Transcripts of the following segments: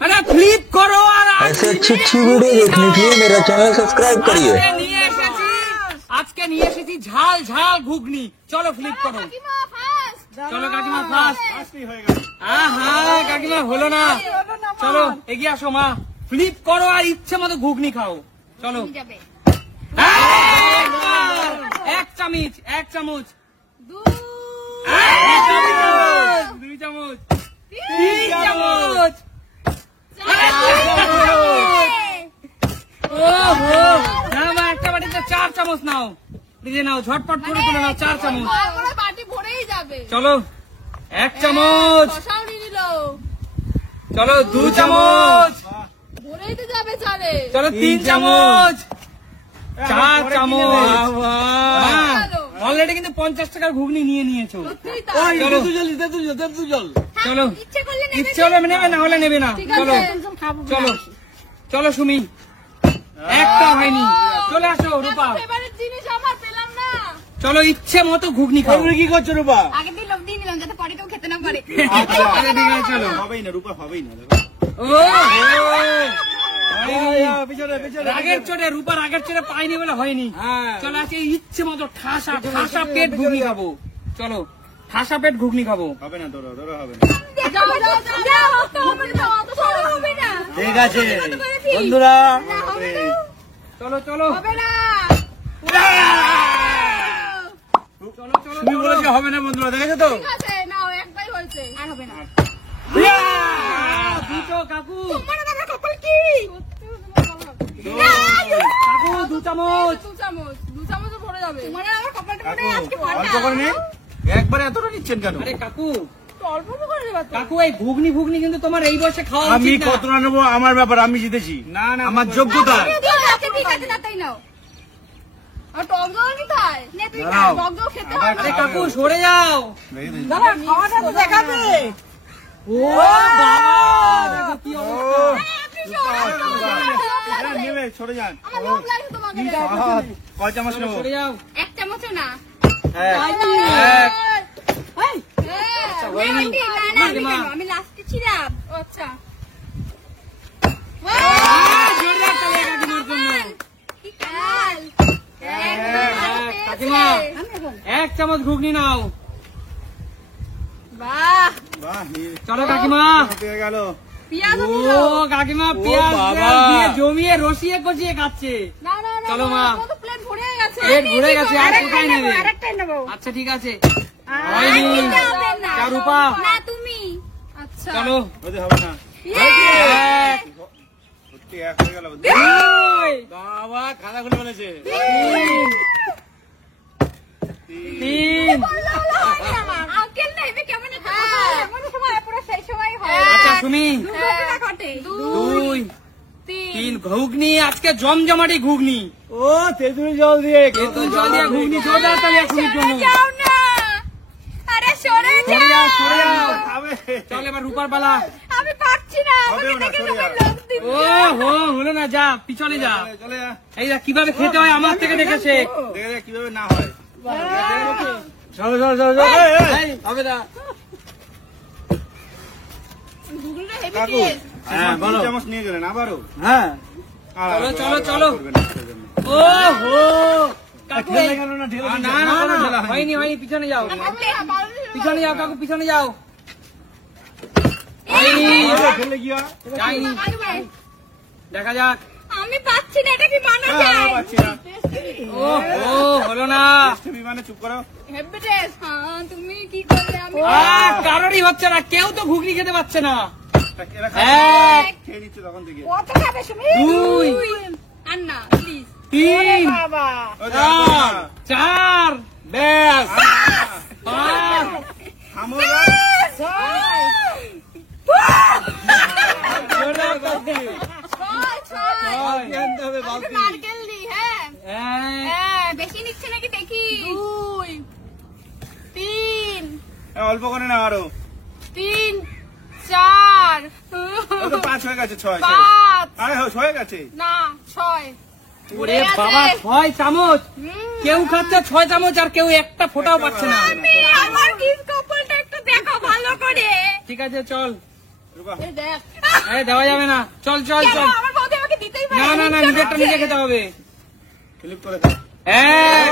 अरे फ्लिप करो। ऐसे अच्छी अच्छी वीडियो देखने के लिए मेरा चैनल सब्सक्राइब करिए। আজকে নিয়ে এসেছি ঝাল ঝাল ঘুগনি। চলো ফ্লিপ করো। চলো কাকিমা ফাস্ট। হ্যাঁ কাকিমা হলো না। চলো এগিয়ে আসো মা। ফ্লিপ করো আর ইচ্ছে মতো ঘুগনি খাও। চলো এক চামচ, এক চামচ, 2 চামচ, 3 চামচ। ওহো না মা, একটা বাটিতে 4 চামচ নাও। দিয়ে নাও, ঝটপট করে তুলে নাও 4 চামচ। বাটি ভরেই যাবে। চলো 1 চামচ। চলো 2 চামচ। ভরেই তো যাবে চালে। চলো 3 চামচ, 4 চামচ। অলরেডি কিন্তু 50 টাকার ঘুগনি নিয়ে নিয়েছো। চলো চলো, ইচ্ছে হলে নেবে, না হলে নেবে না। চলো চলো চলো সুমি, একটা হয়নি। চলে আসো রূপা। চলো ইচ্ছে মতো ঘুগনি খাও। কি করছো রূপা? আগে দিয়ে লোভ দিয়ে নিলাম যাতে পরে কেউ খেতে না পারে। আচ্ছা ঠিক আছে চলো। হবেই না রূপা, হবেই না। রাগের চোটে, রূপা রাগের চোটে পাইনি বলে হয়নি। চলো আজকে ইচ্ছে মতো ঠাসা ঠাসা পেট ঘুগনি খাবো। চলো ঠাসা পেট ঘুগনি খাবো। হবে না, ধরো ধরো, হবে না। ঠিক আছে বন্ধুরা, চলো চলো চলো চলো। তুমি বলেছো হবে না বন্ধুরা, দেখেছো তো? দুটো কাকু, কাকু 2 চামচ। 2 চামচ ভরে যাবে। অল্প করে নিন, একবারে এতটা নিচ্ছেন কেন? আরে কাকু, অল্প করে দেবা তো। কাকু এই ঘুগনি ঘুগনি কিন্তু তোমার এই বয়সে খাওয়া আমি উচিত না। কতটা নেবো আমার ব্যাপার, আমি জিতেছি। না না, আমার যোগ্যতা। ঠিক আছে না, তাই নাও। আর টক দই নিতে হয়। নে তুই খা, দাঁড়াও। টক দই খেতে হয়। আরে কাকু সরে যাও। দাদা খাওয়াটা তো দেখাবে। ও বাবা, দেখো কি অবস্থা। নেবে, সরে যান। আমার লোভ লাগছে তোমাকে। কয় চামচ নেবো? সরে যাও। 1 চামচও না। এক। হয়নি। আমি লাস্টে ছিলাম। আচ্ছা। জোরদার তালি কাকিমার জন্য। কি কাল। কাকিমা 1 চামচ ঘুগনি নাও। বাহ, বাহ, চলো কাকিমা। হয়ে গেল। পিয়াজ ও দিল। কাকিমা পেঁয়াজ দিয়ে জমিয়ে রসিয়ে কষিয়ে খাচ্ছে। না না না, চলো মা। আমার তো প্লেট ভরে গেছে। পেট ভরে গেছে, আর কোথায় নেবে? আরেকটাই নেব। আচ্ছা ঠিক আছে। হয়নি। চা রূপা। না তুমি। আচ্ছা। চলো হতে হবে না। এক, সত্যি এক হয়ে গেল। দুই, বাবা খাতা খুলে বলেছে। তিন। আঙ্কেল না এবে কেমন একটা এমন সময় পুরো সেই সময় হয়। আচ্ছা সুমি, দুর্ঘটনা ঘটে। 2, 3 ঘুগনি। আজকে জমজমাটি ঘুগনি। ও তেঁতুল জল দিয়ে, তেঁতুল জল দিয়ে ঘুগনি। জোরদার তালি এখনই জন্য। যাও না। আরে সরে সরে যাও, যাও। সরে যাও। খাবে। চল এবার রূপার পালা। আমি পারছি না। হবে আমাকে না, দেখে সরে তোমার যাও। লোভ দিচ্ছে। ও হো, হলো না, যা পিছনে যা। চলে যা। এই যা কিভাবে খেতে হয় আমার থেকে দেখেছে। দেখে দেখ কিভাবে না হয়। চলো চলো চলো চলো। হবে না। ঘুগনিটা হেভি কাকু, টেস্ট। হ্যাঁ বলো। 3 চামচ নিয়ে গেলেন আবারও? হ্যাঁ। চলো, চলো, চলো। ও হো কাকু, ঢেলে গেল না, ঢেলে না দিচ্ছে। না কোনো না, ঢেলা হয়নি। হয়নি হয়নি, পিছনে যাও, পিছনে যাও কাকু, পিছনে যাও। হয়নি, ঢেলে গিয়া। যাইনি, দেখা যাক। আমি পাচ্ছি না, এটা কি মানা হ্যাঁ, যায়? আমি পাচ্ছি না। ও হো, হলো না। বিমানে চুপ করো। Heavy taste. হ্যাঁ, তুমি কি করলে? আমি কারোরই হচ্ছে না, কেউ তো ঘুগনি খেতে পাচ্ছে না। এরা এক, খেয়ে নিচ্ছে তখন থেকে। কত খাবে তুমি? 2, আর না, প্লিজ। 3, বাবা। ও যাও না। 4, ব্যাস, 5, থামো না। জোরদার তালি। ছয়। আনতে হবে আমি বালতি। নারকেল দিই, হ্যাঁ। এক, হ্যাঁ, বেশি নিচ্ছে নাকি দেখি। 2, 3, অল্প করে না আরো। 3, 4, ও তো 5 হয়ে গেছে, 6। 5, আরে হয়ে গেছে। না 6। ওরে বাবা, 6 চামচ। কেউ খাচ্ছে 6 চামচ, আর কেউ একটা ফোঁটাও পাচ্ছে না। আমার কিস কপালটা একটু দেখো ভালো করে। ঠিক আছে চল, এই দেখ এই দেওয়া যাবে না, চল চল কেন? চল। আমার বৌদি আমাকে দিতেই পারে না না না, নিজেরটা নিজে খেতে হবে। ক্লিপ করে দাও। এক,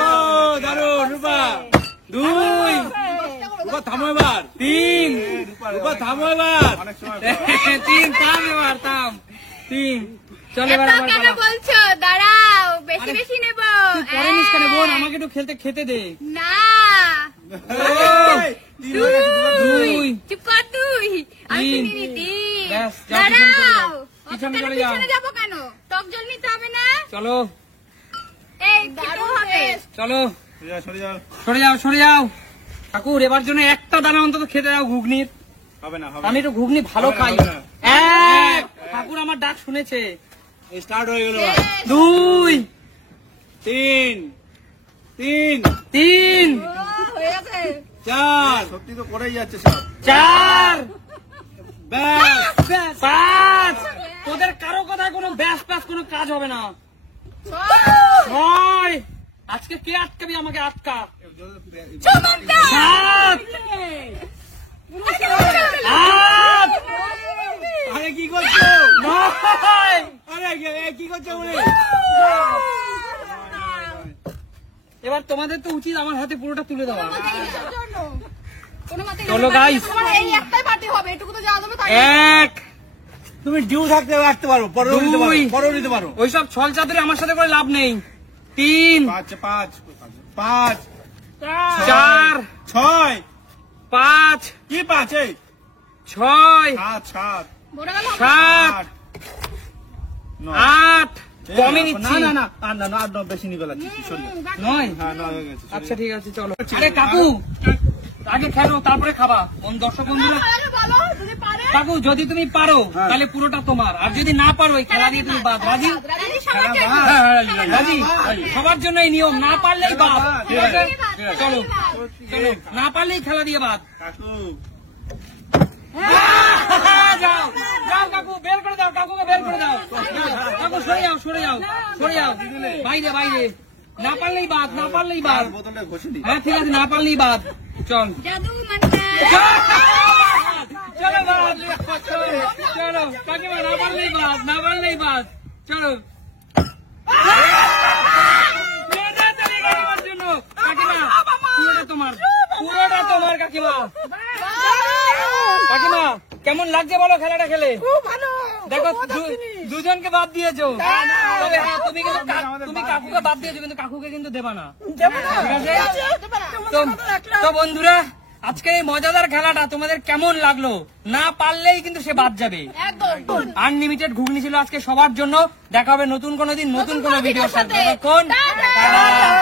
দারুণ, রূপা। দুই, রূপা থামো এবার। তিন, রূপা থামো এবার। অনেক সময় তিন, থাম এবার, থাম। তিন, চল এবার এত আমার কেন পালা। বলছো? দাঁড়াও, বেশি আরে, বেশি নেব। তুই পরে নিস কেন বোন, আমাকে একটু খেতে দে। না এই, তিন হয়ে গেছে, রূপা দুই। দুই, চুপ কর তুই। আমি তিন। শুনিনি তিন। ব্যাস, যাও, পিছনে চলে যাও। দাঁড়াও, পিছনে অত কেন চলে যাও। পিছনে যাবো কেন? টক জল নিতে হবে না? চলো এই খেতেও হবে। চলো, সরে যাও, সরে যাও। সরে যাও সরে যাও। ঠাকুর এবার জন্য একটা দানা অন্তত খেতে দাও ঘুগনির। হবে না, হবে আমি একটু ঘুগনি ভালো হবে না, খাই। হবে না। এক, ঠাকুর আমার ডাক শুনেছে। স্টার্ট হয়ে গেল। দুই, তিন, তিন, তিন, ও, হয়ে গেছে। চার। সত্যি তো করেই যাচ্ছে সব। চার, ব্যাস। পাঁচ। তোদের কারো কথায় কোনো ব্যাস প্যাস কোনো কাজ হবে না। ছয়। ছয়, আজকে কে আটকাবি আমাকে আটকা। চমৎকার। সাত, আট, আরে কি করছো? নয়। আরে কি করছো বলে? এবার তোমাদের তো উচিত আমার হাতে পুরোটা তুলে দেওয়া। কোনো মতেই চলো, না। guys। আমার এই একটাই পার্টি হবে, এটুকু তো যাওয়া যাবে তাই। এক, তুমি ডিউ থাকতে রাখতে পারো, পরেও নিতে পারো, দুই। পরেও নিতে পারো। ওইসব ছল চাতুরি আমার সাথে করে লাভ নেই। তিন, পাঁচ, পাঁচ, পাঁচ, চার, ছয়। পাঁচ, কি পাঁচ? এই ছয়, সাত, সাত, বড় গেল হবে। সাত, আট, নয়। আট। কমই না নিচ্ছি। না না, আর না, আর নয়, বেশি নিয়ে গেলাচ্ছি। নয়। হ্যাঁ, নয় হয়ে গেছে। আচ্ছা ঠিক আছে, চলো। আরে কাকু, আগে খেলো তারপরে খাবা। দর্শক বন্ধুরা, আরে বলো, যদি পারে। কাকু যদি তুমি পারো হ্যাঁ। তাহলে পুরোটা তোমার, আর যদি না পারো এই খেলা দিয়ে তুমি বাদ। রাজি? রাজি, সবার জন্য। হ্যাঁ, রাজি? সবার জন্য এই নিয়ম, না পারলেই বাদ। ঠিক আছে, চলো চলো, না পারলেই খেলা দিয়ে বাদ। কাকু, যাও যাও কাকু, বের করে দাও, কাকুকে বের করে দাও। কাকু সরে যাও সরে যাও সরে যাও, বাইরে বাইরে। না পারলেই বাদ, না পারলেই বাদ। আর বোতলটা ঘষে দিই। হ্যাঁ ঠিক আছে, না পারলেই বাদ। চল জাদু মান্না। চলো বাদ, চলো চলো কাকিমা, না পারলেই বাদ, না পারলেই বাদ। চলো মেয়েটা চলে কাকিমার জন্য। কাকিমা পুরোটা তোমার, পুরোটা তোমার কাকিমা। কাকিমা কেমন লাগছে বলো খেলাটা খেলে? দেখো দুজনকে বাদ দিয়েছো, তবে হ্যাঁ তুমি কাকুকে বাদ দিয়েছো, কিন্তু কাকুকে কিন্তু দেবা না, ঠিক আছে? তো বন্ধুরা, আজকে এই মজাদার খেলাটা তোমাদের কেমন লাগলো? না পারলেই কিন্তু সে বাদ যাবে। একদম। আনলিমিটেড ঘুগনি ছিল আজকে সবার জন্য। দেখা হবে নতুন কোনো দিন নতুন কোনো ভিডিওর সাথে। ততক্ষণ টাটা। টাটা।